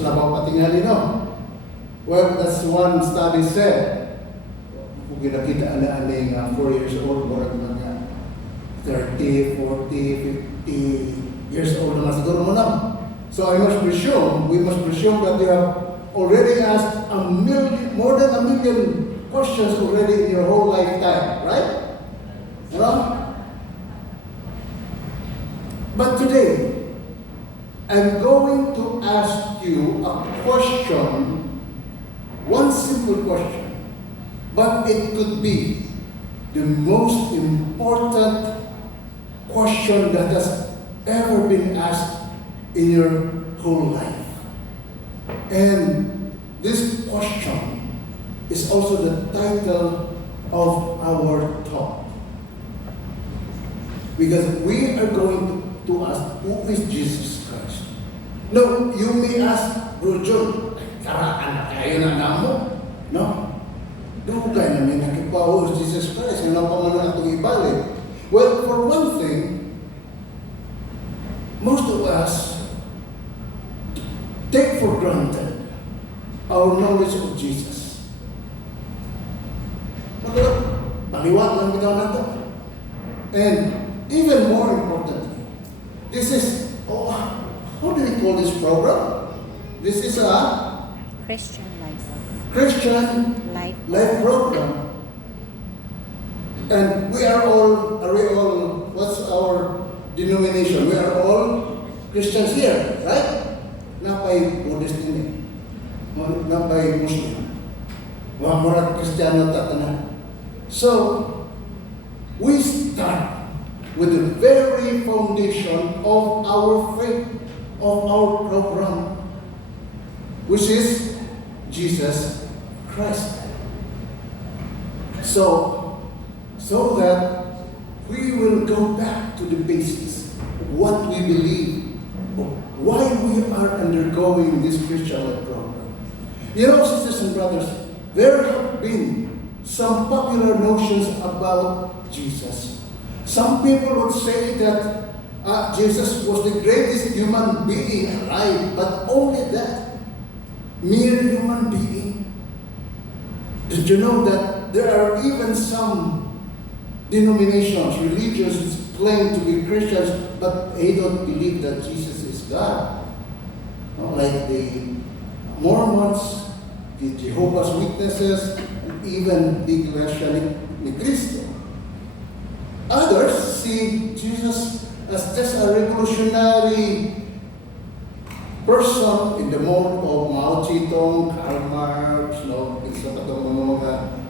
Labaw patingali, no? Well, that's one study said. Kung kinakita na aning 4 years old, murag mga 30, 40, 50 years old naman siguro mo na. So we must presume that you have already asked more than a million questions already in your whole lifetime, right? You know? But today, I'm going to ask you a question, one simple question, but it could be the most important question that has ever been asked in your whole life. And this question is also the title of our talk. Because we are going to ask, who is Jesus Christ? No, you may ask, Bro John, karaan na kayo na namo? No? Dugay na may nakipaw, who is Jesus Christ? Ano pa man itong ibalik? Well, for one thing, most of us take for granted our knowledge of Jesus. Baliwat lang bitaw nato. And even more importantly, this is, how do we call this program? This is a Christian life program. And are we all, what's our denomination? We are all Christians here, right? Napay Buddhist din napay Muslim. Murag Kristiyano tatana. So, we start with the very foundation of our faith, of our program, which is Jesus Christ. So that we will go back to the basics of what we believe, of why we are undergoing this Christian life program. You know, sisters and brothers, there have been some popular notions about Jesus. Some people would say that Jesus was the greatest human being alive, but only that, mere human being. Did you know that there are even some denominations, religions claim to be Christians, but they don't believe that Jesus is God? Like the Mormons, the Jehovah's Witnesses, and even the Iglesia ni Cristo. Others see Jesus as just a revolutionary person in the mode of Mao Zedong, Karl Marx, isa pa itong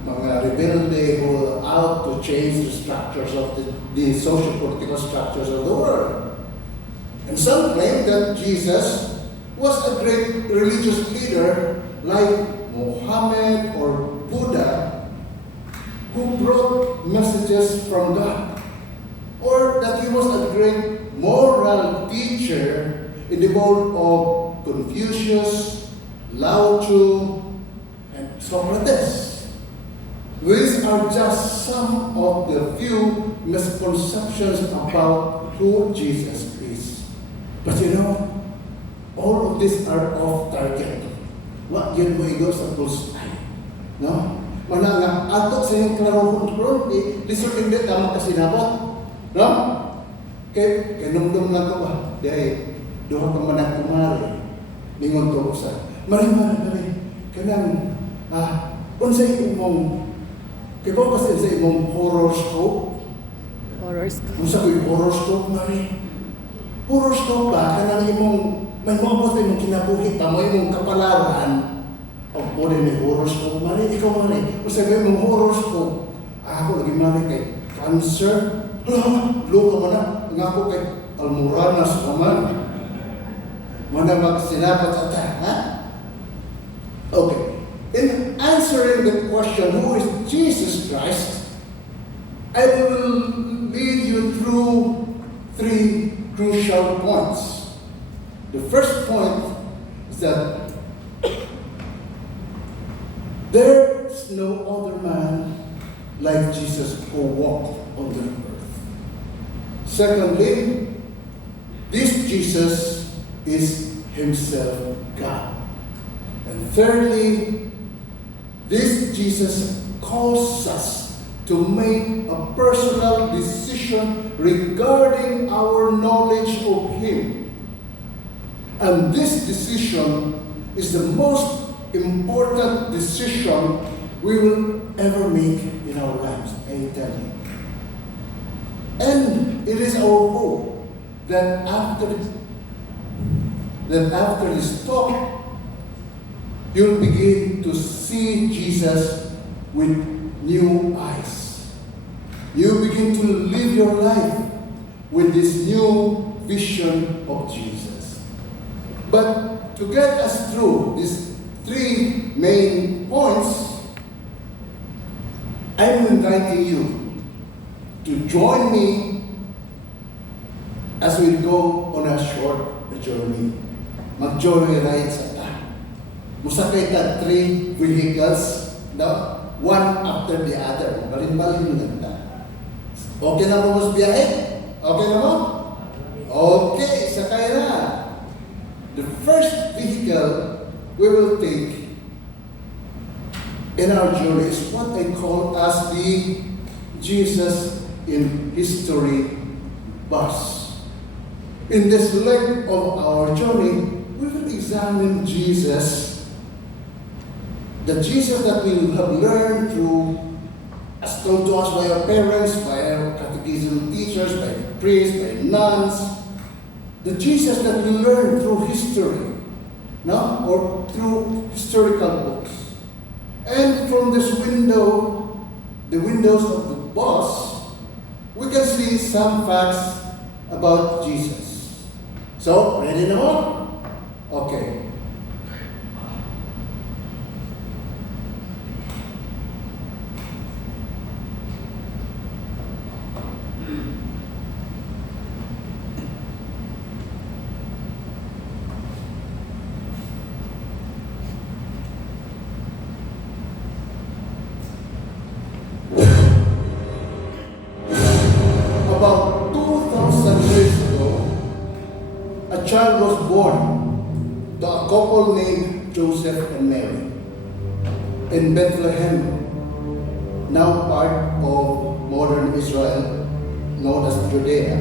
mga rebelde who are out to change the structures of the social-political structures of the world. And some claim that Jesus was a great religious leader like Muhammad or Buddha, who brought messages from God, or that he was a great moral teacher in the mode of Confucius, Lao Tzu, and Socrates. These are just some of the few misconceptions about who Jesus is. But you know, all of these are off target. What yun mo igo sa bullseye? No? Mana nga, ato sa yung klarohon, lisod hindi tama kasinabot. No? Kaya numdum lang ko ba? Dahil, duha ka man ang kumari. Lingon to sa. Mari. Kanang, unsay imong, kaya ba kasi sa imong horoscope? Horoscope. Kung sa ko'y horoscope, Mari. Horoscope ba? Kanang imong, may mga po imong kinabuhi pa mo, imong kapalaran. O po rin may horoscope, Mari. Ikaw, Mari. Kung sa imong horoscope, ako lagi, Mari, kay Cancer. Luka mo na. Nga ako kay Amora na sa kaman. Mana magsinapat sa ta, ha? Okay. In answering the question, who is Jesus Christ, I will lead you through 3 crucial points. The first point is that there is no other man like Jesus who walked on the earth. Secondly, this Jesus is himself God. And thirdly, this Jesus calls us to make a personal decision regarding our knowledge of Him. And this decision is the most important decision we will ever make in our lives, I tell you. And it is our hope that after this talk, you'll begin to see Jesus with new eyes. You begin to live your life with this new vision of Jesus. But to get us through these three main points, I'm inviting you to join me as we go on a short journey. Mag-joyride sa ta. Musakay ta 3 vehicles, no? One after the other. Balin-balin lang ta. Okay na mo mas biyahe? Okay na mo? Okay, sakay na. The first vehicle we will take in our journey is what I call as the Jesus in History bus. In this leg of our journey, we will examine Jesus, the Jesus that we have learned through, as told to us by our parents, by our catechism teachers, by priests, by nuns, the Jesus that we learned through history, no? Or through historical books. And from this window, the windows of the bus, we can see some facts about Jesus. So, ready now? Okay. About 2,000 years ago, a child was born to a couple named Joseph and Mary in Bethlehem, now part of modern Israel, known as Judea.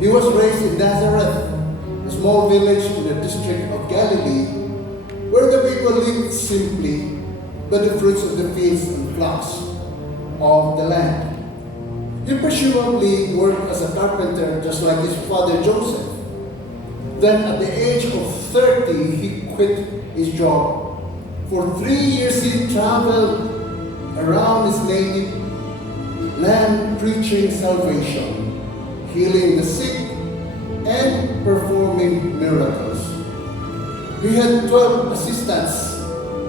He was raised in Nazareth, a small village in the district of Galilee, where the people lived simply by the fruits of the fields and flocks of the land. He presumably worked as a carpenter just like his father Joseph. Then at the age of 30, he quit his job. For 3 years he traveled around his native land preaching salvation, healing the sick, and performing miracles. He had 12 assistants,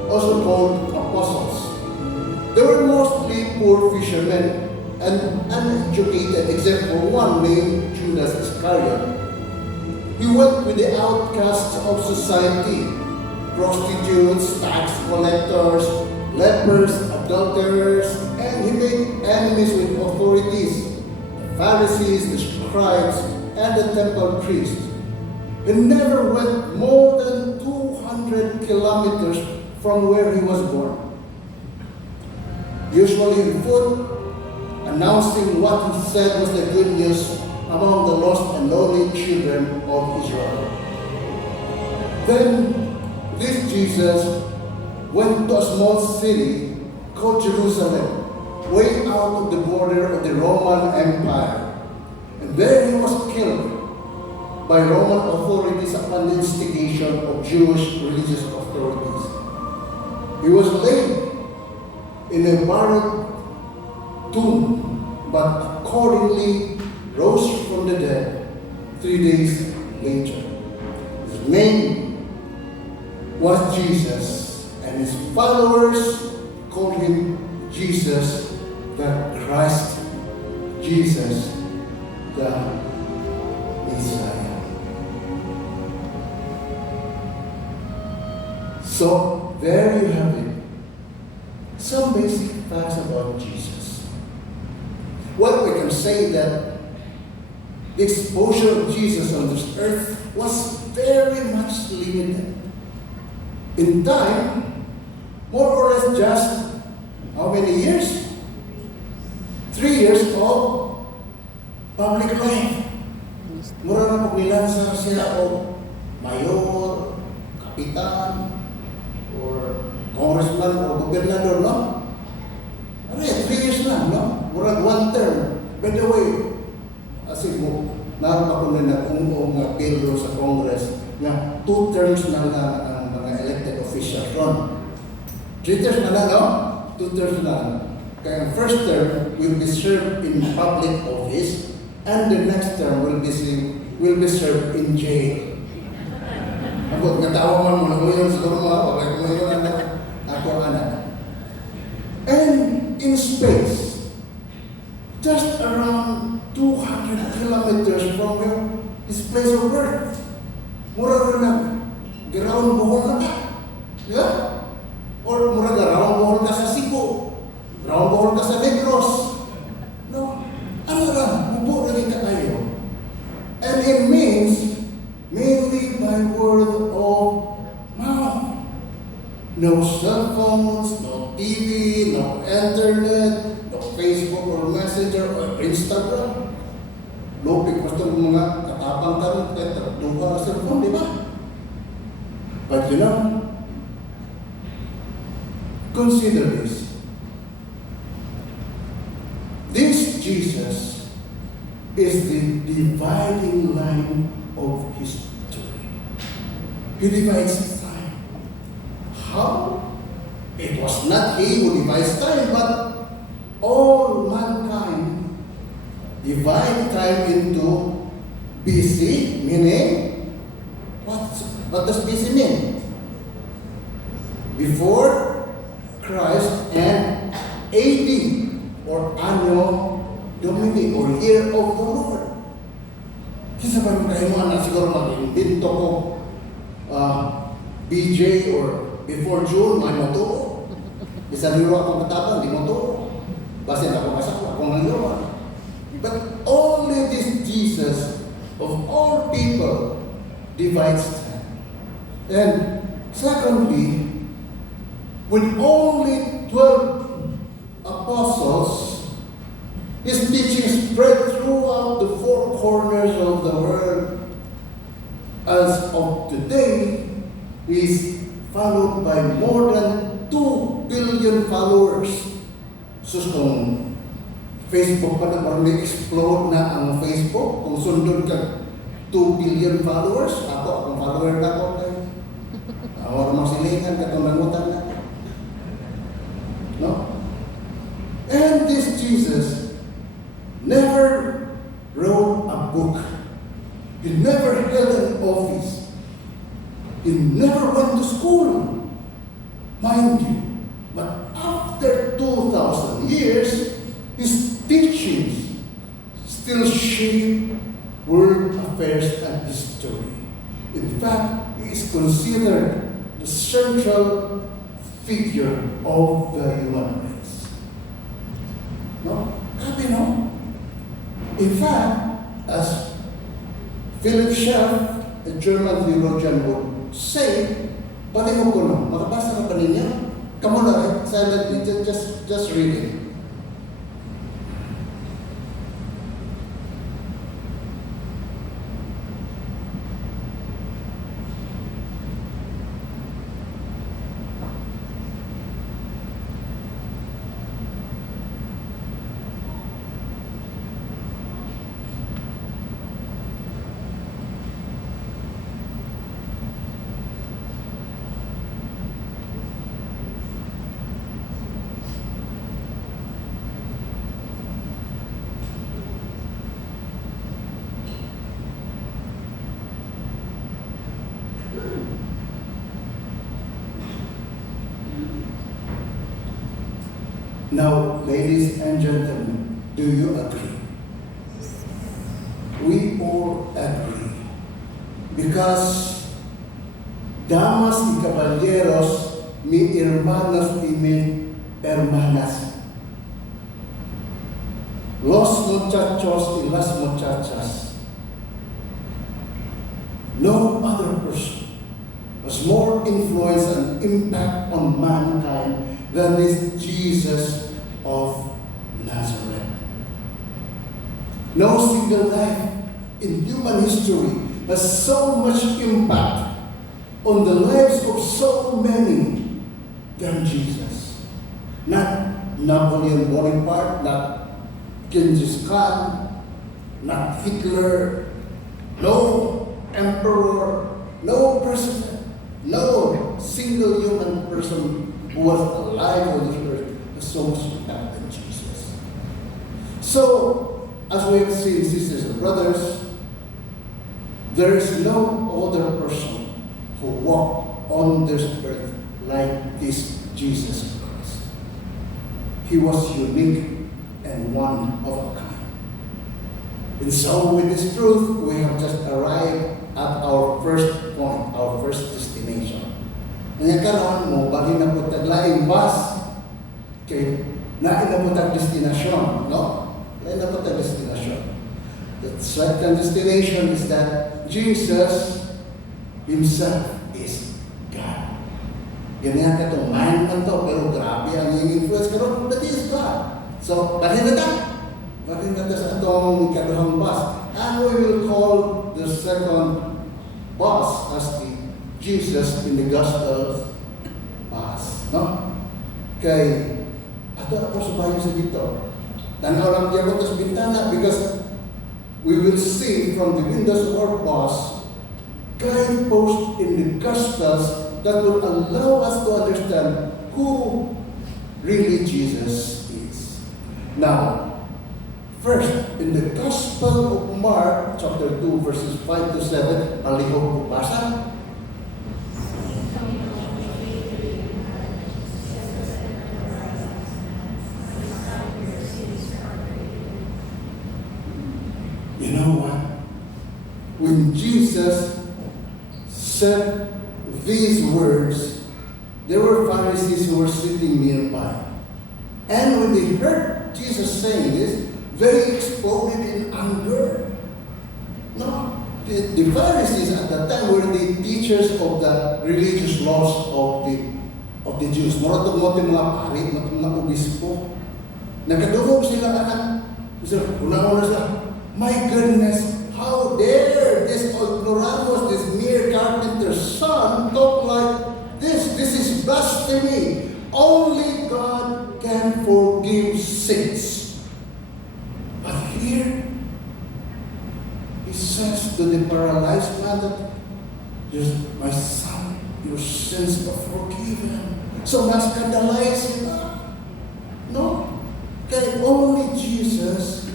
also called apostles. They were mostly poor fishermen and uneducated, except for one named Judas Iscariot. He went with the outcasts of society, prostitutes, tax collectors, lepers, adulterers, and he made enemies with authorities, the Pharisees, the scribes, and the temple priests. He never went more than 200 kilometers from where he was born, usually on foot, announcing what he said was the good news among the lost and lonely children of Israel. Then this Jesus went to a small city called Jerusalem, way out of the border of the Roman Empire. And there he was killed by Roman authorities upon the instigation of Jewish religious authorities. He was laid in a borrowed tomb, but accordingly rose from the dead 3 days later. His name was Jesus, and his followers called him Jesus the Christ, Jesus the Messiah. So there you have it. Some basic facts about Jesus. Well, we can say that the exposure of Jesus on this earth was very much limited. in time, more or less just how many years? 3 years of public life. Mura na pag nilansar sila o mayor, kapitan, or congressman or gobernador, no? Ano yan, 3 years lang, no? Mura 1 term. By the way, kasi naroon ako na kung bill sa Congress na 2 terms na lang ang mga elected officials ron. 3 terms na lang, no? 2 terms na lang. Kaya ang first term will be served in public office and the next term will be served in jail. Ako, natawa man mo na ko yun siguro mga kapag mo yun ako anak. And in space, just around 200 kilometers from his place of birth. Mura rin na, ground buhol na ka. Yeah? Or mura na, ground buhol ka sa Cebu. Ground buhol ka sa Negros. No? Ano na, bubo na rin ka tayo. And it means, mainly by word of mouth. No cell phones, no TV, no internet, no Facebook or Messenger or Instagram. Lopik, basta mga katapang ka rin, kahit duha na cellphone, di ba? But you know, consider this. This Jesus is the dividing line of history. He divides time. How? It was not he who divides time, but all mankind divide time into BC, meaning, what does BC mean? Before Christ, and AD, or Anno Domini, or Year of the Lord. Kisa ba yung kayo mga na siguro mag-invento ko BJ or before June, may maturo. Isa niro akong katapang, di maturo. Basin ako masak, akong nangyawa. But only this Jesus of all people divides time. And secondly, with only 12 apostles, his teaching spread throughout the 4 corners of the world. As of today, he is followed by more than 2 billion followers. So kung Facebook pa na parang explode na ang Facebook, kung sundod ka 2 billion followers, akong follower na ako kayo. Awar masilingan, katong nangutan na. No? And this Jesus never wrote a book. He never held an office. He never went to school, mind you. But after 2,000 years, his teachings still shape world affairs and history. In fact, he is considered the central figure of the human race. No? Grabe, no? In fact, as Philip Schaff, a German theologian, would say, pati mo ko no, makabasa na pa ninyo? Come on, silently, just read it. Now, ladies and gentlemen, do you agree? We all agree. Because, damas y caballeros, mi hermanos y mi hermanas, los muchachos y las muchachas, no other person has more influence and impact on mankind than this Jesus of Nazareth. No single life in human history has so much impact on the lives of so many than Jesus. Not Napoleon Bonaparte, not Genghis Khan, not Hitler, no emperor, no president, no single human person who was alive on this earth has so much impact than Jesus. So, as we have seen, sisters and brothers, there is no other person who walked on this earth like this Jesus Christ. He was unique and one of a kind. And so with this truth, we have just arrived at our first point, our first destination. Ang karon mo, bali na po taglaing bus, kay nain na po tag destinasyon, no? Nain na po tag destinasyon. The second destination is that Jesus Himself is God. Ganyan ka itong mind man to, pero grabe ang yung influence karon, that is God. So, balhin na ta. Balhin na ta sa itong ikaduhang bus. And we will call the second bus as the Jesus in the Gospels bus. No? Kay, ato na po subayo sa dito. Tanaw lang diyan ko sa bintana because we will see from the windows of our bus guideposts in the Gospels that will allow us to understand who really Jesus is. Now, first, in the Gospel of Mark, chapter 2, verses 5 to 7, palihog po basa. You know what? When Jesus said these words, there were Pharisees who were sitting nearby. And when they heard Jesus saying this, they exploded in anger. No, the Pharisees at that time were the teachers of the religious laws of the Jews. Mura itong mga pari, mga obispo. Nagkadungog sila anak. Una-una sila, my goodness, how dare this ignoramus, this mere carpenter's son, talk like this? This is blasphemy. Only God can forgive sins. But here, He says to the paralyzed man that, my son, your sins are forgiven. So na-scandalize sila. No? Kaya only Jesus,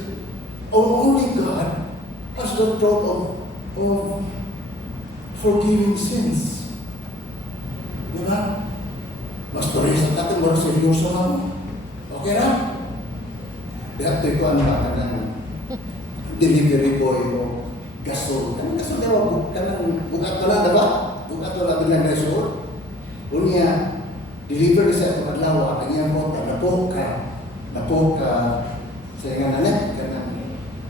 or only God, has the job of forgiving sins. Diba? Mas tuloy sa natin, walang seryoso lang. Okay na? Dahil ito ano ba ng delivery boy o gasol. Kanang gasol daw, kanang bukat na lang, diba? Bukat na lang bilang gasol. Unya, delivery sa ito kadlaw, kanya mo, napo ka, sa nga nanet, kanang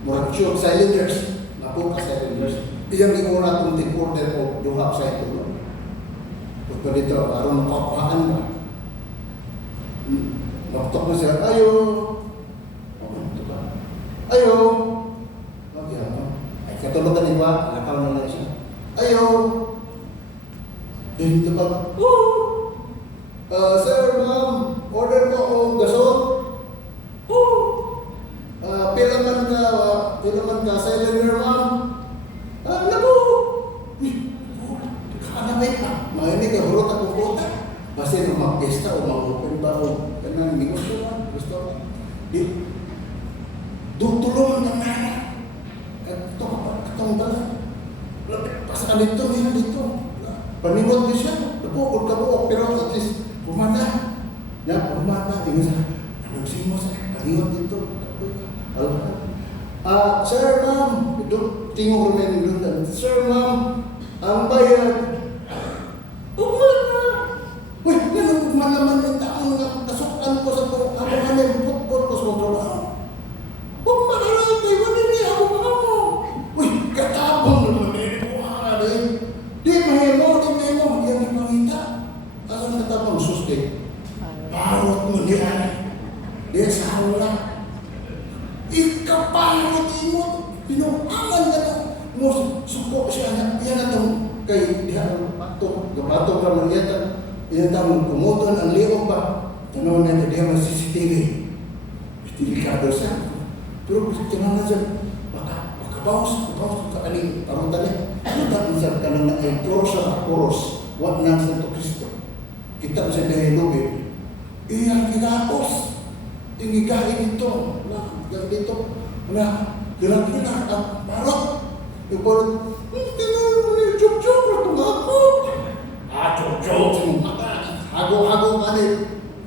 murag tube cylinders, napo ka cylinders. Iyang inguna itong deporter o duha sa ito. Kung dito, aron makapahaan ba? Naktok na siya, ayo! Ayo! Ay, katulog ka diba? Nakaw na lang siya. Ayo! Dito pa, sir, ma'am, order ko o gasol? Pila man ka cylinder, ma'am? Naku! Kakanamay ka. Mahinig ka, hurot ako puta. Basta yung mag-pesta o mag-open ba o kanang negosyo ba? Gusto ka? Tulungan ka nga na. Katong bala. Pasal dito, yan dito. Paniwag din siya. Napukod ka po, pero at least kumana. Kumana. Tingin sa, panugsin mo sa paniwag dito. Sir, ma'am. Tingin ko rin doon. Sir, ma'am. Ang bayad. Kumana. Uy, kumana naman yung taong nasukan ko sa ito. Ako nga yung putput ko sa trabaho. Kumana lang tayo. Wala niya ako mga mo. Uy, katabang naman eh. Di mahimo. Di ang ipangita. Asa natabang suste? Parot mo niya. Diya sa hawla. Ikaparot mo. Pinuangan ka na. Mo suko siya na. Yan na itong kay diha ang pato. Gapato ka man yata. Yan itong kumuton ang liog ba. Tanong na diya may CCTV. Delikado siya. Pero tinanong siya, baka bawas ka aning parutan niya. Kita minsan ka nang ay cross sa cross. Wag na Santo Cristo. Kita mo sa dahil lubid. Iyang kinapos. Tingigain ito. Yang dito. Kira-kira ang parot. Yung parot. Tinanong mo yung joke-joke. Ito nga ako. Joke-joke. Hago-hago ka rin.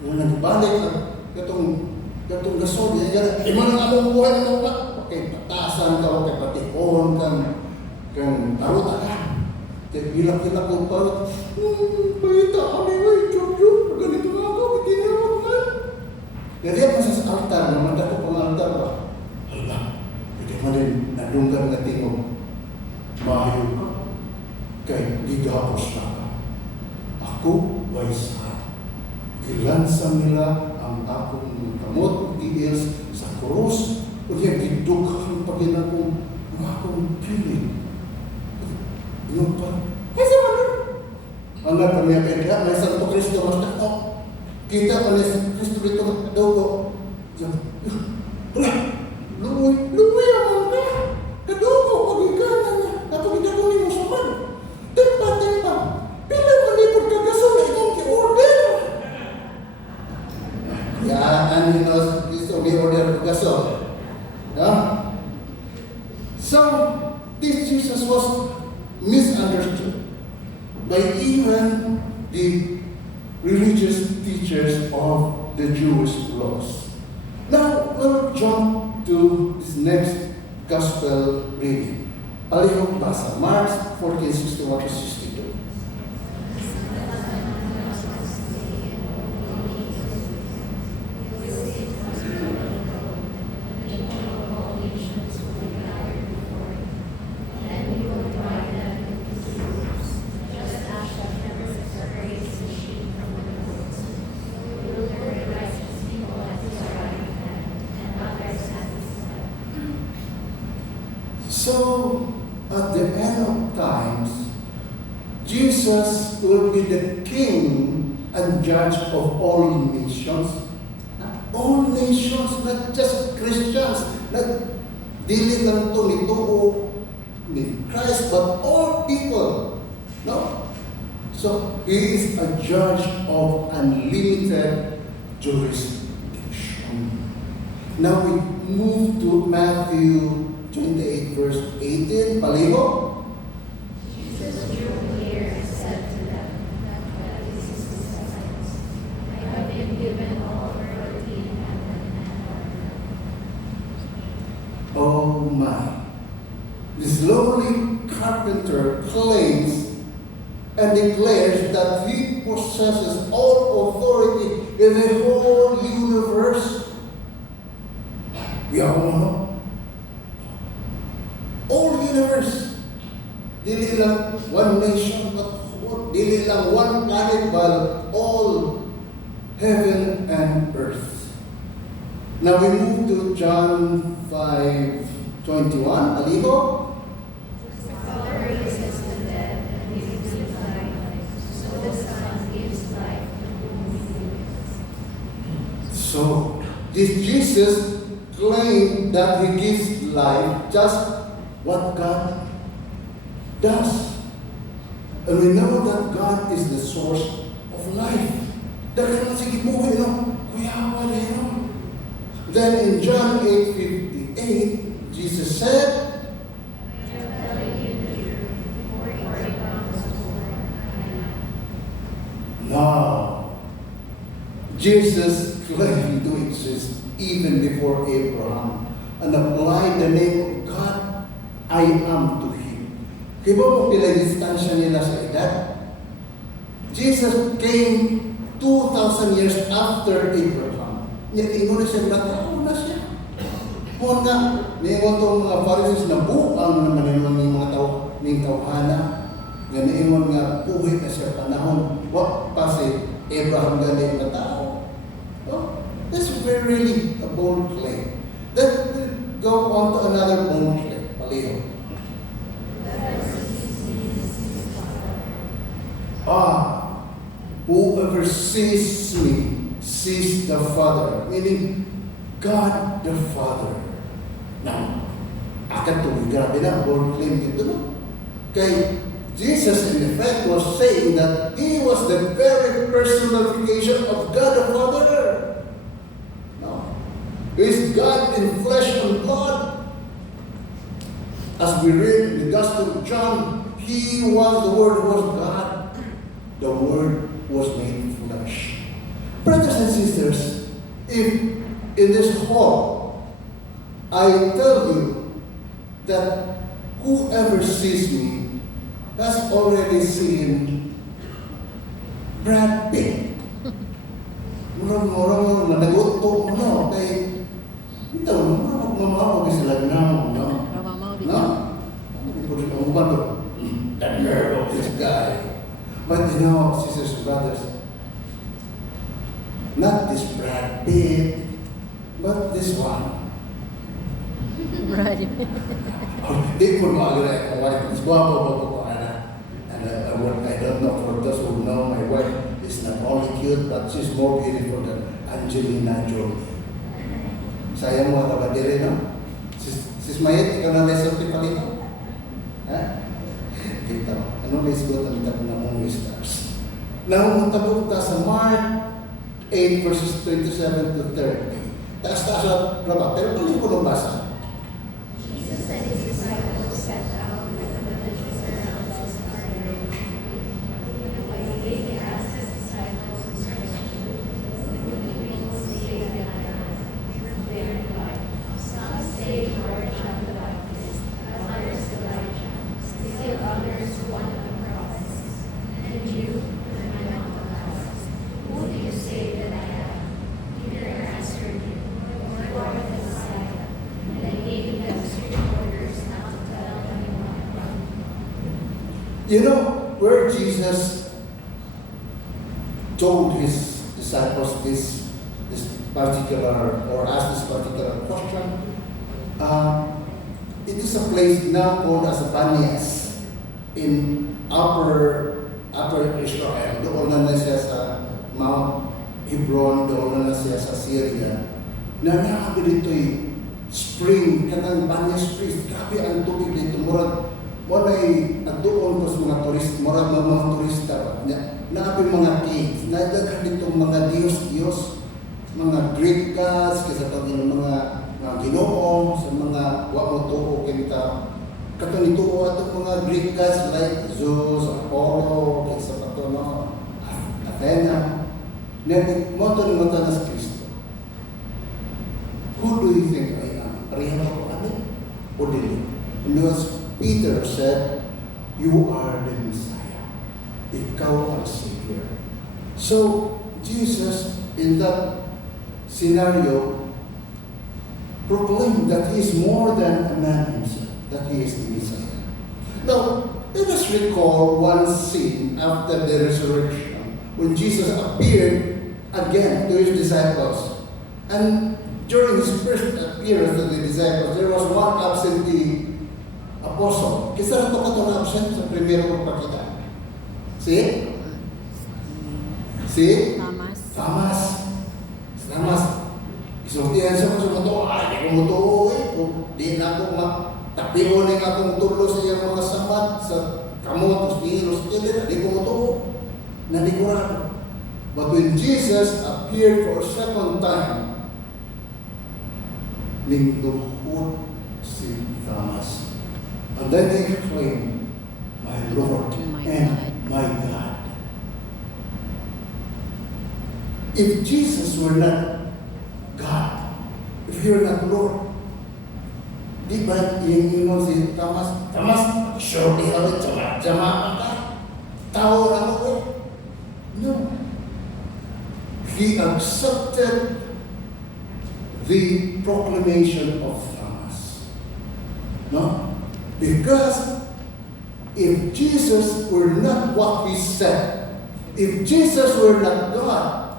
Yung nagbalik. Itong gasol. Iman ang among buhay mo pa. Okay, patasan ka. Okay, patihon kang paruta ka. Bilang-bilang ko parot. Balita kami mo yung joke-joke. Ganito nga ako. Tinanong nga. Jadi apa sa altar, naman ako pang altar ba? Hala, hindi mo rin nadunggan na tingog. Mahayo ka. Kay gigapos na ka. Ako, waysa. Gilansang nila ang akong kamot, tiis sa krus, o diya gidukhan pagin akong piling. Yung pa, ay sa mga. Ang nagpamiyakay ka, may Santo Cristo mas na, kita oleh Kristo itu dogo. Wala, luwi ang mga kadogo pagikanan niya. Ako ginago ni Musaman. Tempa. Pila mo ni pagkagasol na itong ki-order. Yaan nyo Kristo may order pagkasol. So, this Jesus was misunderstood by even the religious teachers of the Jewish laws. Now, we'll jump to this next gospel reading. Palihog basa, Mark 14:61-62. So, at the end of times, Jesus will be the King and Judge of all nations. All nations, not just Christians. Not dili lang to nito ni Christ, but all people. No? So, He is a judge of unlimited jurisdiction. Now we move to Matthew 28 verse 18, paliho. Jesus drew near and said to them, "That is his disciples. I have been given all authority in heaven and on earth." Oh my. This lowly carpenter claims and declares that he possesses all authority in the whole universe. We all know. All universe. Dili lang one nation, but dili lang one planet, but all heaven and earth. Now we move to John 5:21. Aliho. The Father raises the dead and gives them life, so the Son gives life to whom he wills. So, this Jesus claimed that He gives life, just what God does. And we know that God is the source of life. Dahil naman sige buhay, no? Kuyawa na yun. Then in John 8:58, Jesus said, I am telling you the truth, before Abraham was born, I am. now, Jesus claimed to exist even before Abraham and applied the name of God, I am, to him. Kaya ba mo pila distansya nila sa edad? Jesus came 2,000 years after Abraham. Ingon na siya, natao na siya. Kung nga, niingon itong mga Pharisees na buang naman yung mga tawhana. Nga niingon nga, buhay na siya panahon. What pa si Abraham gani na tao? Oh, that's very really a bold claim. Then we go on to another bold claim. Paliho. Whoever sees me sees the Father, meaning God the Father. Now, akan to, grabe na, bold claim dito, no? Kay Jesus, in effect, was saying that He was the very personification of God the Father. No. He is God in flesh and blood. As we read in the Gospel of John, He was the Word, was God. The Word was made flesh. Brothers and sisters, if in this hall I tell you that whoever sees me has already seen Brad Pitt. Murang-murang managuto mo, kay ito, mamawag sila na, no? No? The nerve of this guy. But you know, sisters and brothers, not this Brad Pitt, but this one. Right. Di ko mag-agree ako, it's guwapo. And I don't know, for those who know, my wife is not only cute, but she's more beautiful than Angelina Jolie. Sayang mga kabadiri, no? Sis Mayet, ikaw na lesson pipalito? Ha? Kita mo. Anong lesson ang kita ko na mong stars? Namunta sa Mark 8 verses 27 to 30. Taas-taas at raba. Pero tuloy ko nung basa. Jesus and his disciples sat down with the multitudes around his garden. When he came, he asked his disciples this question: "Who do people say that I am?" They replied, "Some say you are John the Baptist, others Elijah, still others one of the prophets. And you, the man of the house, who do you say that I am?" Peter answered him, "You are the Messiah." And he gave them strict orders not to tell anyone about him. You know, where Jesus told his disciples this particular, or asked this particular question, it is a place now called as Banias in upper Israel. Doon na siya sa Mount Hebron, doon na siya sa Syria. Na dito'y spring, kanang Banias Spring. Grabe ang tubig dito. Murag, walay doon ko sa mga turista, murag mga turista. Naapin mga caves, nadaghan dito mga Diyos, mga Greek gods, kaysa tawagin ng mga Ginoo, sa mga wamotuo, kinita. Katunituo ato mga Greek gods like Zeus, Apollo, kaysa pato, no? Athena. Moto ni Matanas Kristo. Who do you think I am? Pareha ko ano? O dili? And as Peter said, you are the Messiah. Ikaw ang Savior. So, Jesus, in that scenario, proclaimed that He is more than a man himself, that He is the Messiah. Now, let us recall one scene after the resurrection, when Jesus appeared again to His disciples. And during His first appearance to the disciples, there was one absentee apostle. Kisa ito ka itong absent sa primero kong pakita. Si? Thomas. Isultihan siya kung sumato. Di ko mutuo eh. Di na ako tapiho na akong tulo sa iyang mga samat, sa kamot, spiros, di ko mutuo. Nanigurado. But when Jesus appeared for a second time, ningduhod si Thomas. And then they exclaimed, "My Lord and my God." If Jesus were not God, if He were not Lord, di ba yung si Thomas, surely ako jamaan ka? Tao lang ako eh. No. He accepted the proclamation of Thomas. No? Because if Jesus were not what He said, If Jesus were not God,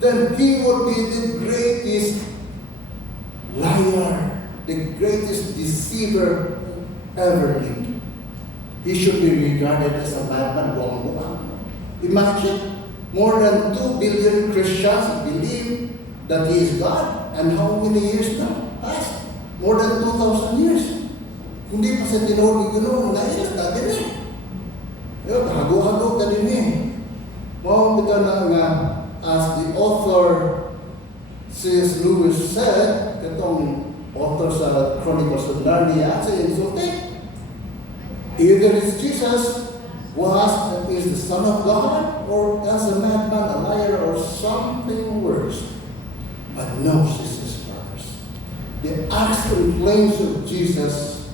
then he would be the greatest liar, the greatest deceiver ever lived. He should be regarded as a madman, buang-buang. Imagine, more than 2 billion Christians believe that he is God. And how many years now? Past more than 2,000 years. Hindi pa sa tinawag ni Ginoo, nailas na din eh. Hago-hago ka din eh. Mao bitaw na nga, as the author C.S. Lewis said, itong author sa Chronicles of Narnia, sa insulting, either it's Jesus is the Son of God, or as a madman, a liar, or something worse. But no, sisters and brothers. The acts and claims of Jesus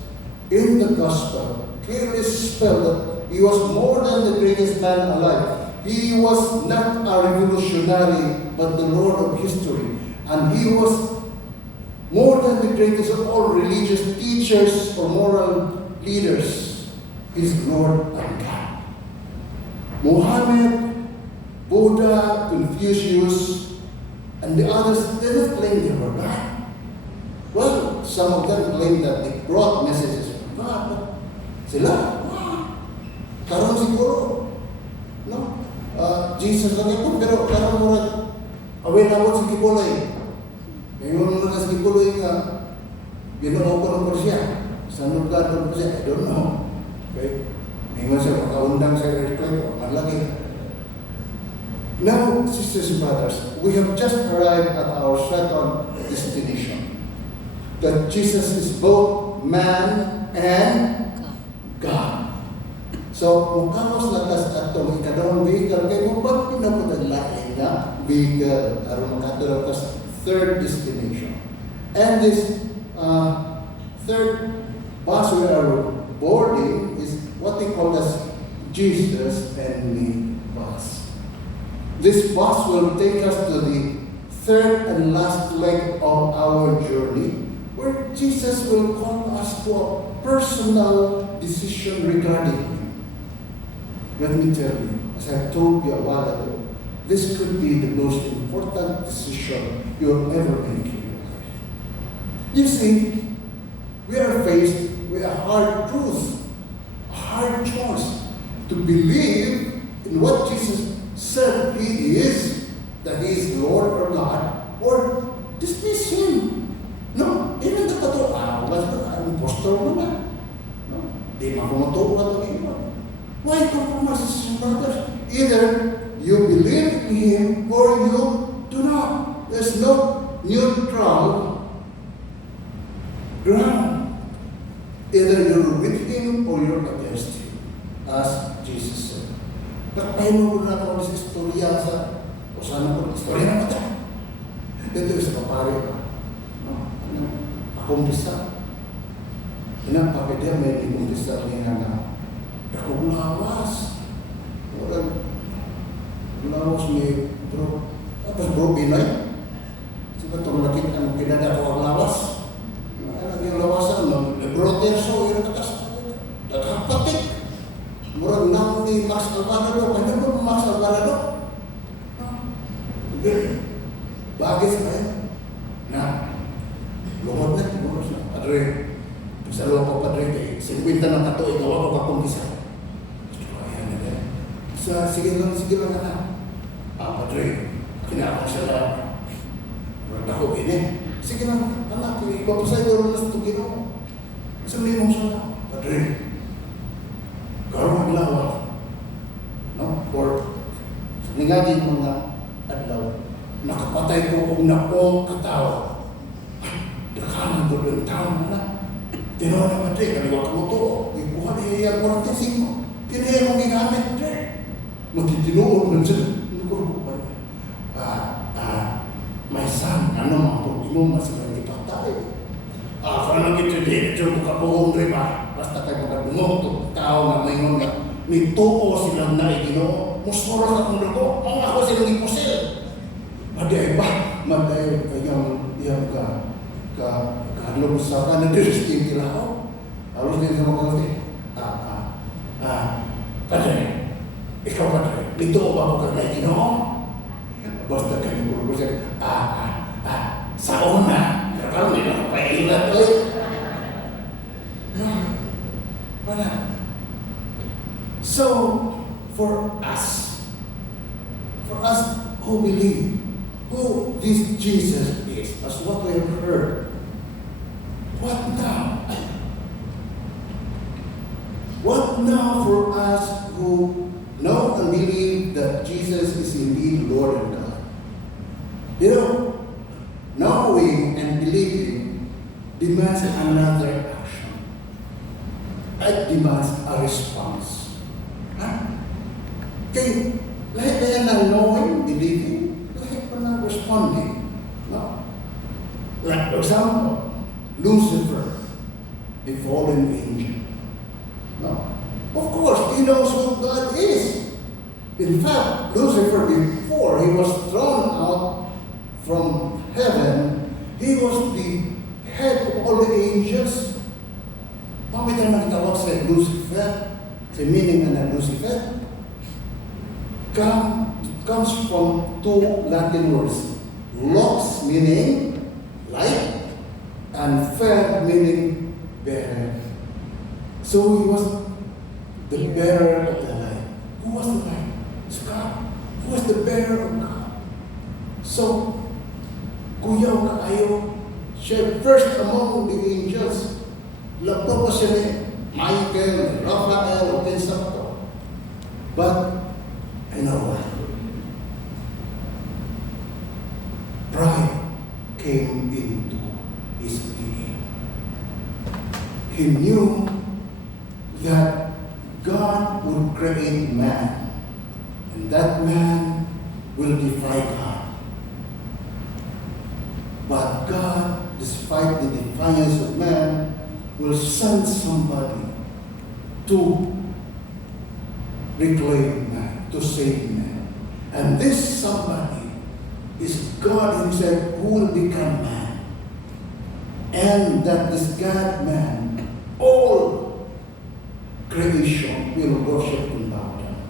in the gospel clearly spell that he was more than the greatest man alive. He was not a revolutionary, but the Lord of history. And he was more than the greatest of all religious teachers or moral leaders. He is Lord and God. Muhammad, Buddha, Confucius, and the others didn't claim they were God. Well, some of them claim that they brought messages from God, but sila, karon siguro, no? Jesus lang ito, pero karon mo rin, awin na mo si Kipulay. Ngayon mo na si Kipulay nga, ginoo ko ng Persia. Saan lugar ng Persia? I don't know. Okay? Ngayon siya, makaundang sa earthquake, malaki. Now, sisters and brothers, we have just arrived at our second destination. That Jesus is both man and God. So, kung kapos natas atong ikadawang vehicle, kaya kung ba't pinapaglain na vehicle, aron makatulog tas third destination. And this third bus we are boarding is what they call as Jesus and Me bus. This bus will take us to the third and last leg of our journey, where Jesus will call us to a personal decision regarding Him. Let me tell you, as I told you a while ago, this could be the most important decision you'll ever make in your life. You see, we are faced with a hard truth, a hard choice to believe in what Jesus said He is, that He is Lord or God, or dismiss Him. No, even the tato, I'm impostor naman. No, di makumoto ka ito. Why compromise, brothers? Either you believe in Him or you do not. There's no neutral ground. Either you're with Him or you're against Him, as Jesus said. Pagpahin mo na ako sa istorya o sana ko, istorya na ito. Ito yung sa kapari ka. Pakumpisa. Pinapakita may ikumpisa niya na akong lawas. Lawas ni bro. Tapos bro, Binay. Sika itong nakita ang pinada ko ang lawas. Ano yung lawasan? Bro, Terso, yung katas. Nakapatik. Murag nang ni Max Alvarado. Kaya mo Max Alvarado? Bagay sa kayo. Na, lumot na. Padre, pagsaluwa ko padre, 50 ng kato, ikaw ako kakumpisa. Sige lang na. Padre, kinakang siya lang. Murag ako ini. Sige lang, anak, ikaw pa sa'yo doon na sa Tugino. Sabihin mo siya lang, Padre, karong adlaw, no? Or, ningagin mo na adlaw, nakapatay ko kung napong katao. Dakanan ko doon tao na. Tinawa na Padre, kaniwa ka mo to. Ikuha niya yung 45. Kinaya mong gigamit, Padre. Magtitinuod nun siya. My son, ano mga pag-imong masilang ipatay. Kung anong ito dito buka-buhong rin ba? Basta kayo magkabungok, tao na may mga may tuo silang naigino. Musura ka kung lugo. Ang ako silang ipusil. Maday ba? Maday kayang kahadlong sa ka na diristing kilaho. Alos din sa mga kasi. Padre, ikaw Padre, dito ba ako for us who believe who this Jesus is, as what we have heard. What now? What now for us who know and believe that Jesus is indeed Lord and God? You know, knowing and believing demands another action. It demands a response. Huh? Okay, lahat na yan ng knowing, believing, lahat pa na responding. No? Like, for example, Lucifer, the fallen angel. No? Of course, he knows who God is. In fact, Lucifer, before he was thrown out from heaven, he was the head of all the angels. Bakit ang nagtawag sa Lucifer? Sa meaning na Lucifer? Comes from two Latin words. Lux meaning light, and fer meaning bearer. So he was the bearer of the light. Who was the light? It's God. Who was the bearer of God? So, kuyaw ka ayo, siya first among the angels. Lapo pa siya ni Michael, Raphael, o Sabto. But, you know what? Pride came into his being. He knew that God would create man, and that man will defy God. But God, despite the defiance of man, will send somebody to reclaim man, to save man. And this somebody is God himself who will become man. And that this God man, all creation will worship and bow down.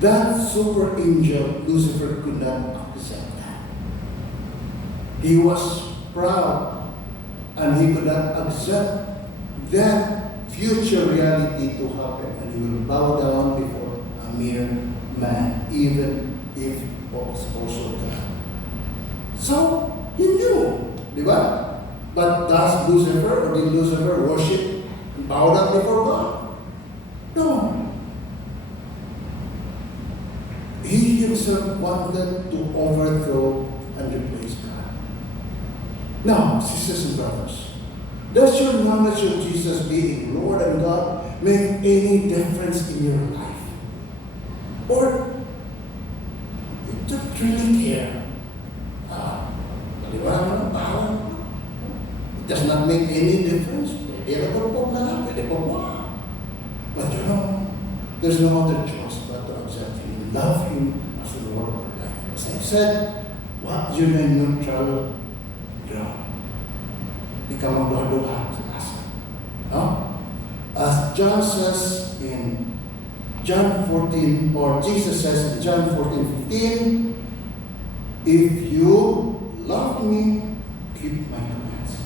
That super angel, Lucifer, could not accept that. He was proud and he could not accept that future reality to happen, and he will bow down before a mere man, even if it was also God. So, he knew, di ba? But does Lucifer, or did Lucifer worship and bow down before God? No. He himself wanted to overthrow and replace God. Now, sisters and brothers, does your knowledge of Jesus being Lord and God make any difference in your life? Or you don't really care? It does not make any difference. But you know, there's no other choice but to accept Him, love Him as the Lord of our life. As I said, what you're in neutral ground. Di ka magduha-duha sa asa. No? As John says in John 14, or Jesus says in John 14:15, if you love me, keep my commands.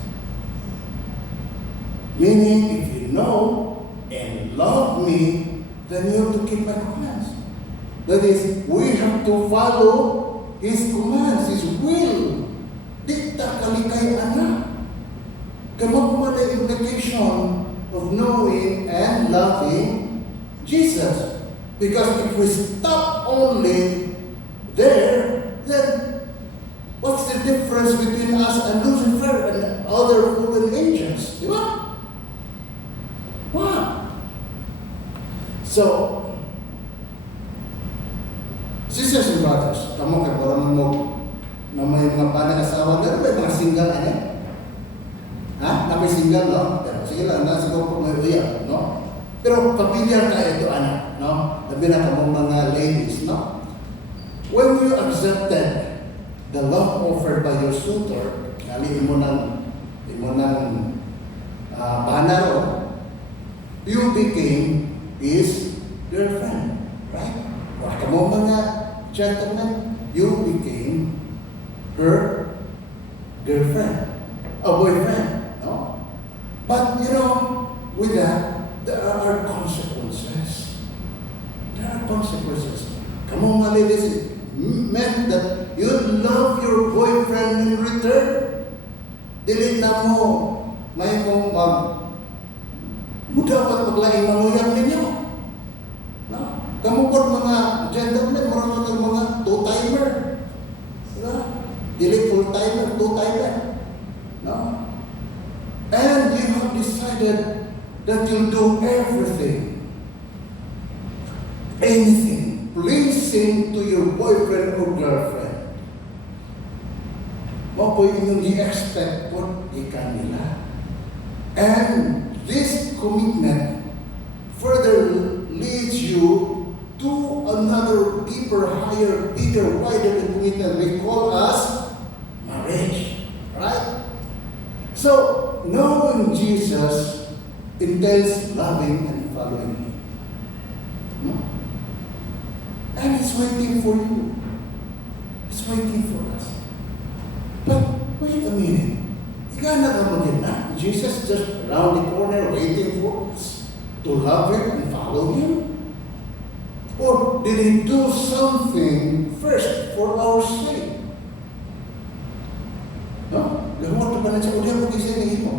Meaning, if you know and love me, then you have to keep my commands. That is, we have to follow His commands, His will. Dikta kalikay anak. Come up the implication of knowing and loving Jesus. Because if we stop only there, then what's the difference between us and Lucifer and other fallen angels? Di ba? Wow. So, sisters and brothers, kamo kay parang mo na may mga panag-asawa, pero may mga single ano? Ha? Na may single, no? Pero sige lang, na siguro po may uyak, no? Pero familiar tayo ito, anak, no? Sabi na kamo mga ladies, no? When you accepted the love offered by your suitor, kali mo ng banaro, you became his girlfriend, right? Or kamo mga gentlemen, you became her girlfriend, a boyfriend, no? But you know, with that, there are consequences. There are consequences. Come on, my ladies, meant that you love your boyfriend in return. Dili na mo, may mong dapat maglaing manuyang ninyo. No? Kamukot mga gentlemen, marunong mga two-timer. Diba? Dili full-timer, two-timer. No? And you have decided that you'll do everything, anything, pleasing to your boyfriend or girlfriend. Mo po yung i-expect po ikanila. And this commitment further leads you to another deeper, higher, bigger, wider commitment we call as marriage. Right? So, knowing Jesus intends loving and following Him. No? And it's waiting for you. It's waiting for us. But wait a minute. Ika na naman na. Jesus just around the corner waiting for us to love Him and follow Him? Or did He do something first for our sake? No? Lahot pa na siya, ulihan mo kisinin mo.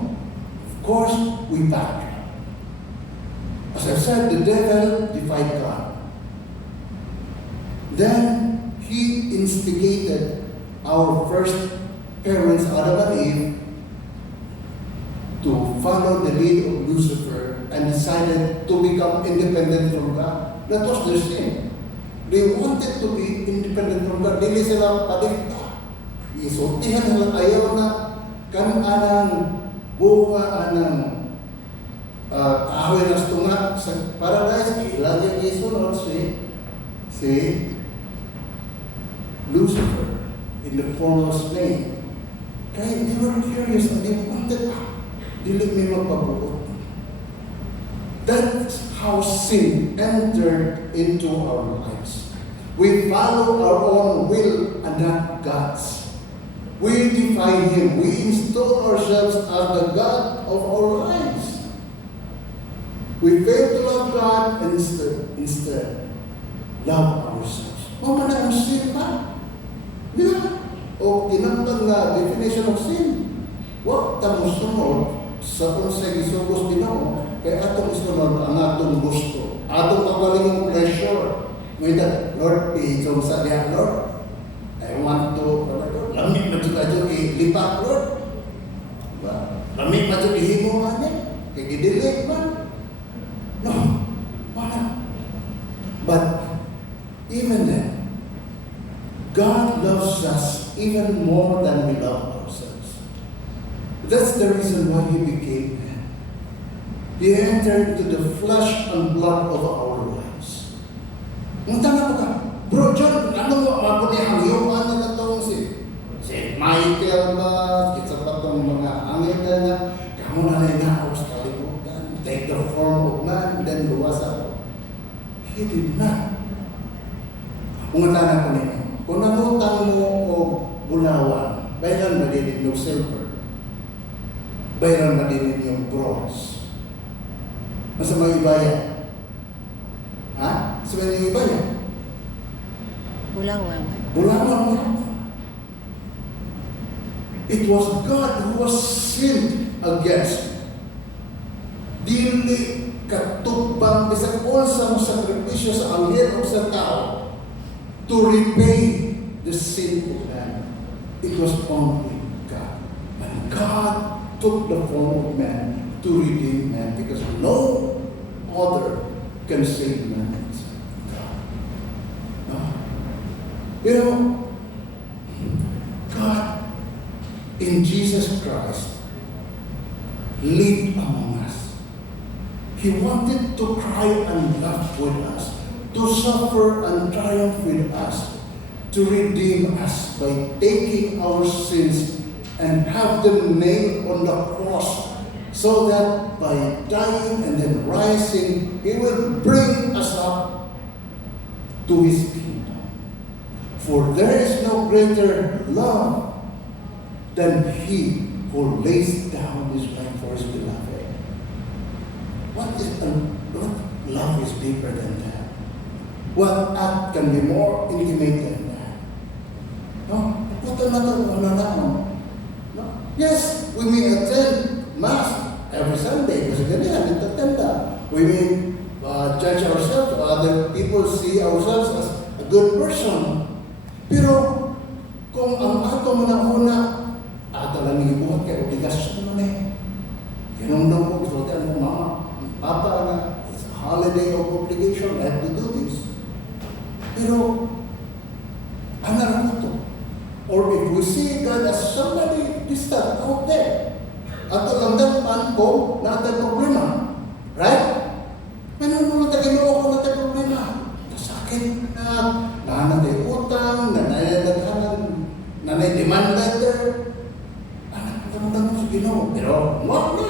Of course, we backtrack. As I said, the devil defied God. Then, he instigated our first parents, Adam and Eve, to follow the lead of Lucifer and decided to become independent from God. That was their sin. They wanted to be independent from God. Dili sila padikta. Isultihan nila ayaw na anang bunga, anang kahoy na tunga sa paradise. Ilagay isunod si Lucifer in the form of snake. Kaya they were curious and they wanted dili may magpabuot. That's how sin entered into our lives. We follow our own will and not God's. We defy Him. We install ourselves as the God of our lives. We fail to love God and instead love ourselves. Mama na ang sin pa. Di ba? O kinantang nga definition of sin. Huwag tamang sunod sa kung sa gisugos Ginoo, kaya atong isunod ang atong gusto, atong kagalingong pleasure. May that, Lord, itong sa diya, Lord, I want to, lamig na ito ilipat, Lord. Diba? Lamig na ito ihimo nga niya, kaya gidilig man. No, wala. But, even then, God loves us even more than we love ourselves. That's the reason why He became man. He entered into the flesh and blood of our lives. Munta na ka, Bro John, ano mo, mapuni ang iyong na itong si Michael ba, kitsa pa itong mga angel na kamu na na ako sa kalibutan, take the form of man, then luwas ako. He did not. Ungatana ko ninyo, kung nangutang mo o bulawan, bayaran ba din yung silver? Bayaran ba din yung bronze? Masama yung ibayan? Ha? Masama yung ibayan? Bulawan. Bulawan mo. It was God who was sinned against. Dili katubang bisag ulsa mo sakripisyo sa anghel o sa tao to repay the sin of man. It was only God. And God took the form of man to redeem man because no other can save man except God. You know, God in Jesus Christ lived among us. He wanted to cry and laugh with us, to suffer and triumph with us, to redeem us by taking our sins and have them nailed on the cross, so that by dying and then rising, He will bring us up to His kingdom. For there is no greater love than He who lays down His life for His beloved. What love is deeper than that? What act can be more intimate than that? Pero, kung ang ato una, ato lang ibuhat kay obligasyon mo na kinumdum ko, gusto tayo mo, mama, papa na, it's a holiday of obligation, I have to do this. Pero, ano lang ito? Or if we see God as somebody distant out there, ato lang dapat ko na ito problema. Right? Manunod na ginoo ko na ito problema. Nasakit na, nanay utang, nanay demand letter. Ano mo sa ginoo? Pero, not na.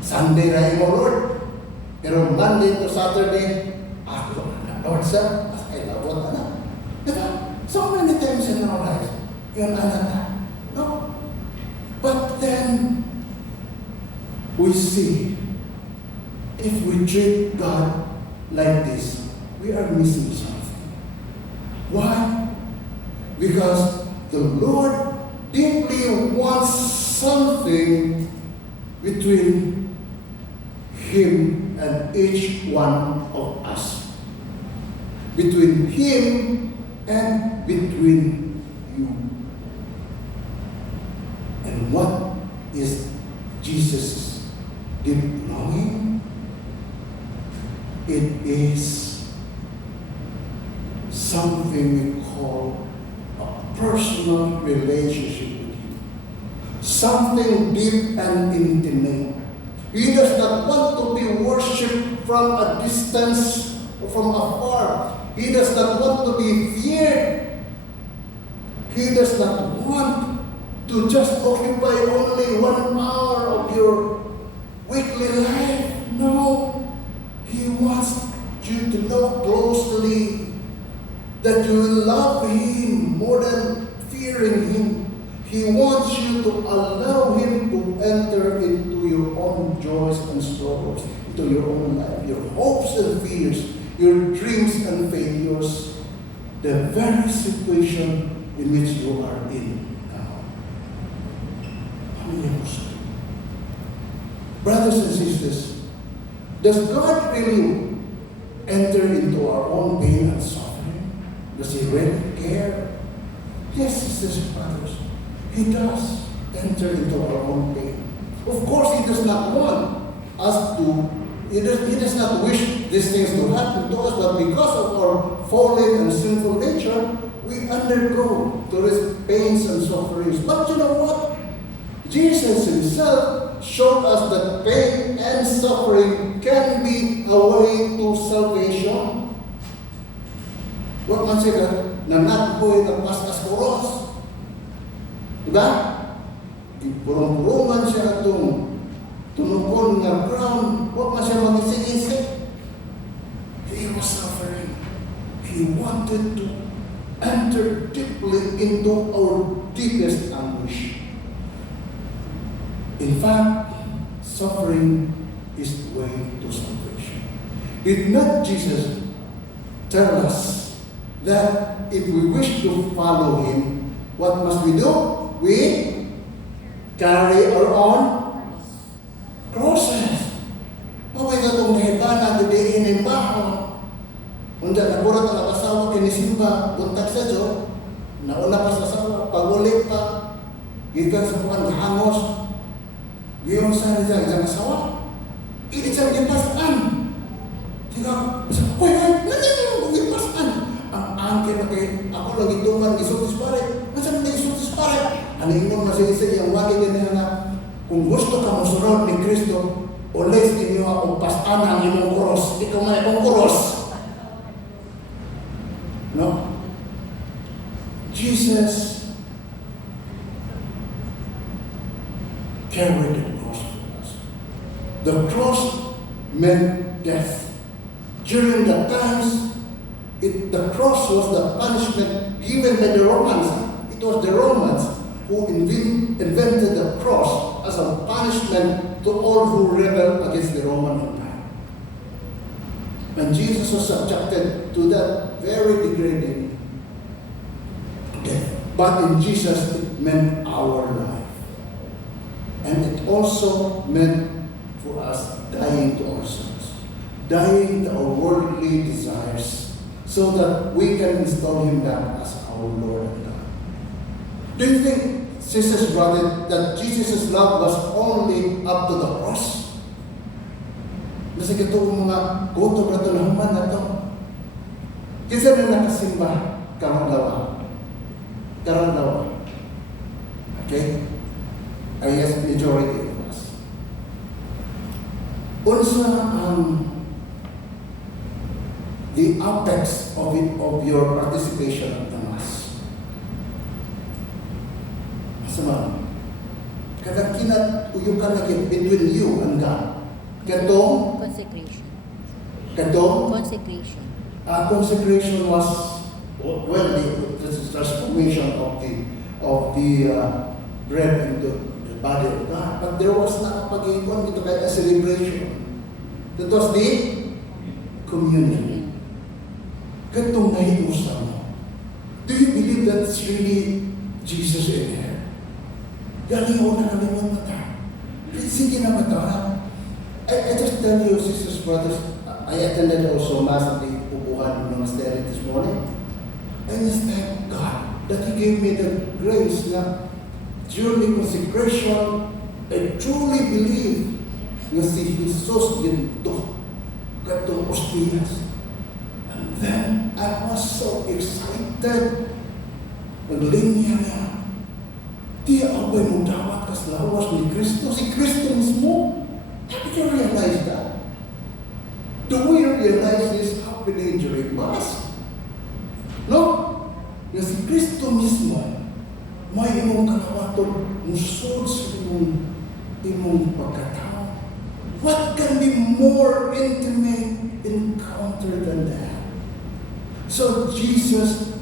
Sunday rin mo, Lord. Pero Monday to Saturday, ako na, Lord, sir, mas kailangan na. Diba? So many times in our lives, yun na. No? But then, we see, if we treat God like this, we are missing something. Why? Because the Lord deeply wants something between Him and each one of us. Between Him and between you. And what is Jesus' deep longing? It is something we call a personal relationship with Him. Something deep and intimate. He does not want to be worshipped from a distance or from afar. He does not want to be feared. He does not want to just occupy only 1 hour of your weekly life. No. He wants you to know closely that you will love Him more than fearing Him. He wants you to allow Him to enter into your own joys and sorrows, into your own life, your hopes and fears, your dreams and failures, the very situation in which you are in now. Brothers and sisters, does God really enter into our own pain and suffering? Does He really care? Yes, sisters and brothers. He does enter into our own pain. Of course, He does not want us to, He does not wish these things to happen to us, but because of our fallen and sinful nature, we undergo those pains and sufferings. But you know what? Jesus Himself showed us that pain and suffering can be a way to salvation. What man siya na natboy ng pastas koros? Diba? Purong-purungan siya itong tunukon nga ground. Huwag man siya mag-isig-isig. He was suffering. He wanted to enter deeply into our deepest anguish. In fact, suffering is the way to salvation. Did not Jesus tell us that if we wish to follow Him, what must we do? We carry our own crosses. Maway na itong nahibana, didiin ng baho. Kunda nagurat ang asawa, kinisimba, buntag sa Diyo, nauna pa sa asawa, pagulit pa, gikan sa buwan hangos, giyong sa nila isang asawa, ini siyang gipasan. Tiga, uy, nandiyan yung gipasan. Ang angkin na kayo, ako lang itungan, isutis pare, masang na isutis pare. Ano yung masisig yung wali din na kung gusto ka musunod ni Kristo, ulis ninyo akong pasan ang imong kuros. Ikaw may akong kuros. No? Jesus carried the cross for us. The cross meant death. During the times, the cross was the punishment given by the Romans. It was the Romans who invented the cross as a punishment to all who rebelled against the Roman Empire. And Jesus was subjected to that very degrading death. But in Jesus, it meant our life. And it also meant for us dying to ourselves, dying to our worldly desires, so that we can install Him back as our Lord and God. Do you think, sisters, brother, that Jesus' love was only up to the cross? Kasi ito mga goto na ito, laman na ito. Kinsa na nakasimba, karang dawa. Okay? I guess majority of us. Unsa ang the apex of your participation at the Mass? Masama. Kada uyukan lagi between you and God. Katong Consecration. consecration was the transformation of the bread into the body of God. But there was not pag-iwan ito kaya a celebration. That was the communion. Katong naiusa mo. Do you believe that's really Jesus in here? Galing mo na nalimon mo ta. Sige na ba ito, ha? I just tell you, sisters, brothers, I attended also Mass at the Upuhan Monastery this morning. I just thank God that He gave me the grace na during the consecration, I truly believe na si Jesus ginto katong ostias. And then, I was so excited. Naglinya niya. Di ako mo dapat kas lawas ni Kristo. Si Kristo mismo. How did you realize that? Do we realize this happening during Mass? No? Na si Kristo mismo, may imong kalawaton, musod sa imong pagkatao. What can be more intimate encounter than that? So Jesus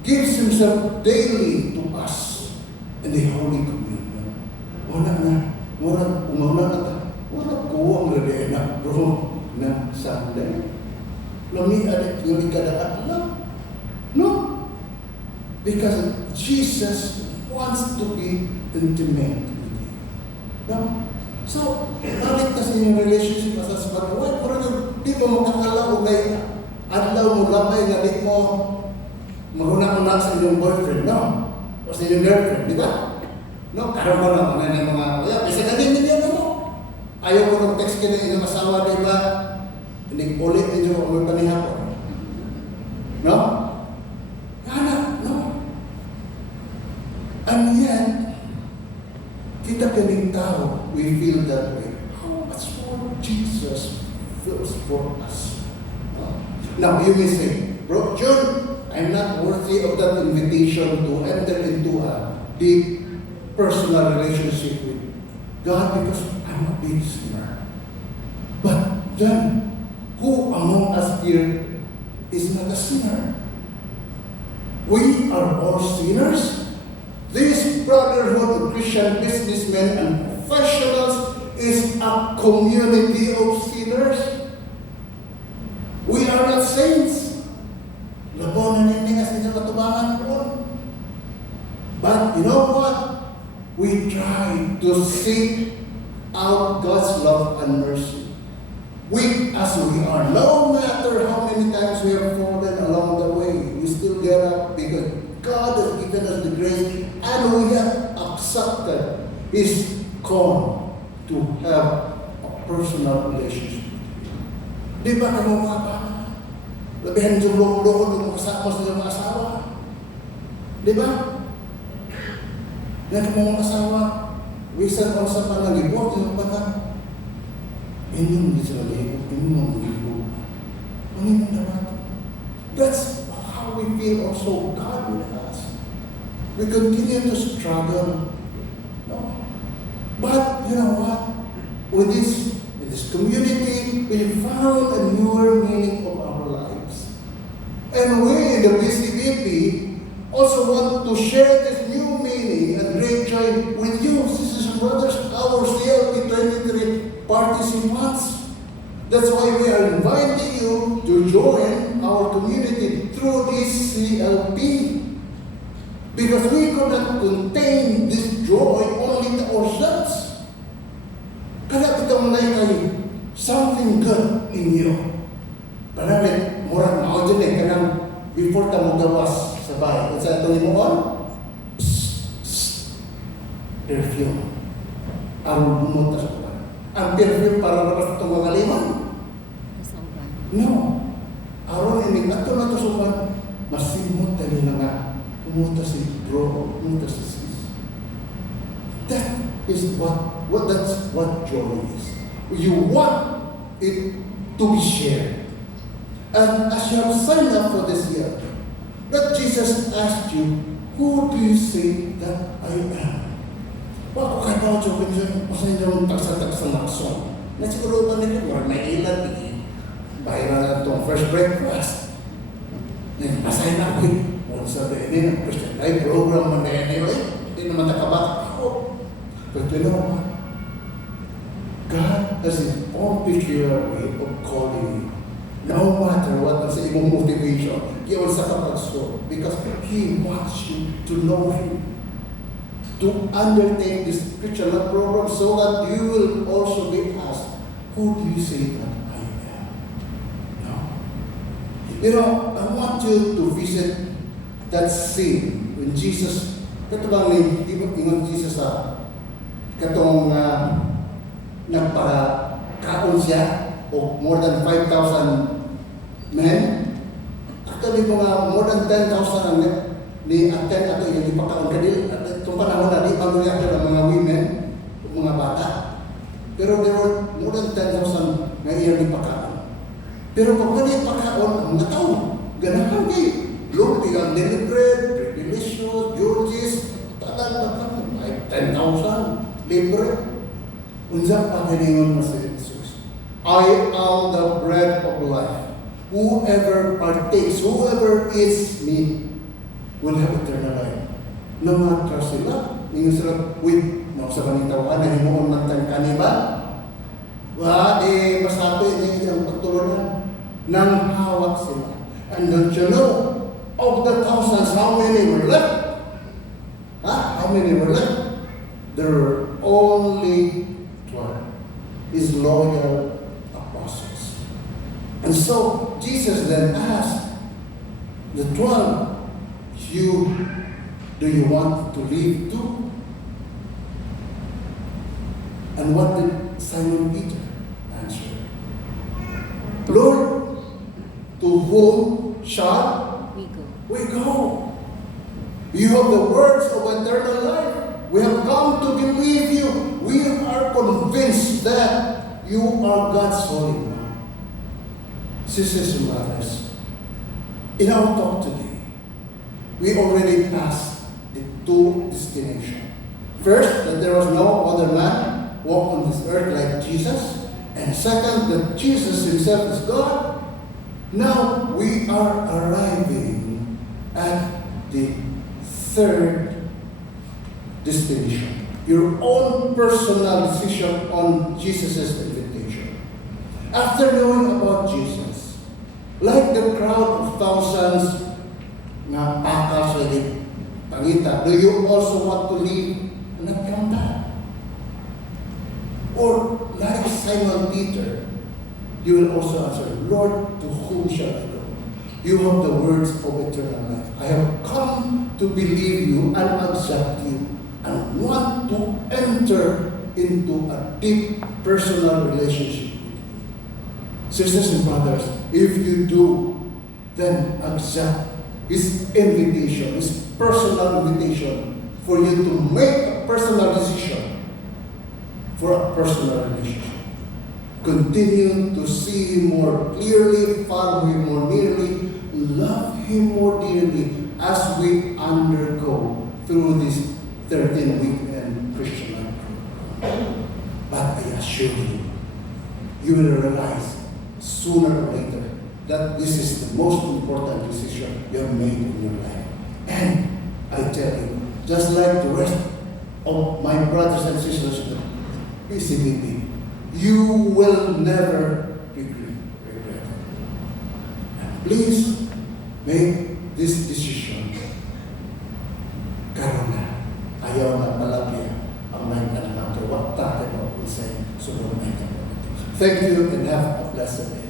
gives Himself daily to us in the Holy Communion. Wala kuwang rede na bro na Sunday. Lami kadaan lang. No. Because Jesus wants to be intimate with you. No? So, balik na sa inyong relationship sa pag-uwi. Pero di ba makakalaw na adlaw mo labay na di mo mahuna-una sa inyong boyfriend, no? O sa inyong girlfriend, di ba? No? Karoon mo lang, mga kasi ganyan niya mo. Ayaw ko ng text ka na inyong asawa, di ba? Hindi ulit ninyo ang panihapon. No? No. And yet, kita kaning tao, we feel that way. How much more Jesus feels for us? Now, you may say, Bro, John, I'm not worthy of that invitation to enter into a deep personal relationship with God because I'm a big sinner. But then, who among us here is not a sinner? We are all sinners. This brotherhood of Christian businessmen and professionals is a community of sinners. We are not saints. Labaw na niningas nila matubangan po. But you know what? We try to seek out God's love and mercy. Weak as we are, no matter how many times we have fallen along the way, we still get up because God has given us the grace and we have accepted His call to have a personal relationship. Di ba na mga bata? Labihan yung loko-loko ng kasama sa mga asawa. Di ba? Yan mga asawa, wisan ko sa panagibot, yung bata. Inyong hindi sila libo, inyong libo. Ano yung dapat? That's how we feel also God with us. We continue to struggle. No? But you know what? In this community, we found a newer meaning of our lives. And we in the BCLP also want to share this new meaning and great joy with you, sisters and brothers, our CLP 23 participants. That's why we are inviting you to join our community through this CLP. Because we could not contain this joy only to ourselves. Kaya itong naikay something good in you. Panagit, murag mao dyan kanang sabay. Kung sa itong imuon, perfume. Ang bumuta sa kuwan. Ang perfume para rapas itong mga liman. Nasa uban. No. Aron ini ato na to sa kuwan, masimot tali na nga. Umuta si bro, umuta si sis. That is that's what joy is. You want it to be shared. And as you have signed up for this year, that Jesus asked you, who do you say that I am? Well, kung kayo ako jokin, masaya nyo taksa-taksa makson. Nasiguro ba nila, or may ilan, bayaran na itong first breakfast. Masaya na ako, kung sabihin nila, Christian Life program mo na yan, hindi naman nakabata ako. But you know what? God has His own peculiar way of calling you. No matter what ang sa imong motivation, giyon sa kapagso, because He wants you to know Him. To undertake this Christian life program so that you will also be asked, who do you say that I am? No. You know, I want you to visit that scene when Jesus, ito bang ingon Jesus sa katong nagpakaon siya o more than 5,000 men. Actually, mga more than 10,000 ang ni attend ato yung ipakaon kadil. At itong panahon na di pag-react ng mga women, mga bata. Pero there were more than 10,000 na iyang ipakaon. Pero pag wala ipakaon, ang mga tao, ganahan kayo. Lupi ang daily bread, delicious, Georges, talang like 10,000, libre. Unsa pa hiningon mo sa Jesus? I am the bread of life. Whoever partakes, whoever eats me, will have eternal life. Namatra sila, ningon sila, wait, sa panitawahan na himuon ng kanima. Di masabi niya ang pagtulungan. Nang hawak sila. And don't you know, of the thousands, how many were left? How many were left? There were only 12. His loyal apostles. And so, Jesus then asked the 12, do you want to leave too? And what did Simon Peter answer? Lord, to whom shall we go? You have the words of eternal life. We have come to believe you. We are convinced that you are God's Holy One. Sisters and brothers, in our talk today, we already passed the two destinations. First, that there was no other man walk on this earth like Jesus. And second, that Jesus Himself is God. Now we are arriving at the third destination. Your own personal decision on Jesus' invitation. After knowing about Jesus, like the crowd of thousands na pakal sa pangita, do you also want to leave and not come back? Or like Simon Peter, you will also answer, Lord, to whom shall I go? You have the words of eternal life. I have come to believe you and accept you and want to enter into a deep personal relationship with you. Sisters and brothers, if you do, then accept His invitation, His personal invitation for you to make a personal decision for a personal relationship. Continue to see Him more clearly, follow Him more nearly, love Him more dearly as we undergo through this 13-weekend Christian life program. But I assure you, you will realize sooner or later that this is the most important decision you have made in your life. And I tell you, just like the rest of my brothers and sisters in the BCLP, you will never regret it. And please make this decision. Karon na, ayaw na palagyan ang mga anak nato. What talking about will say, so don't make it. Thank you and have a blessed day.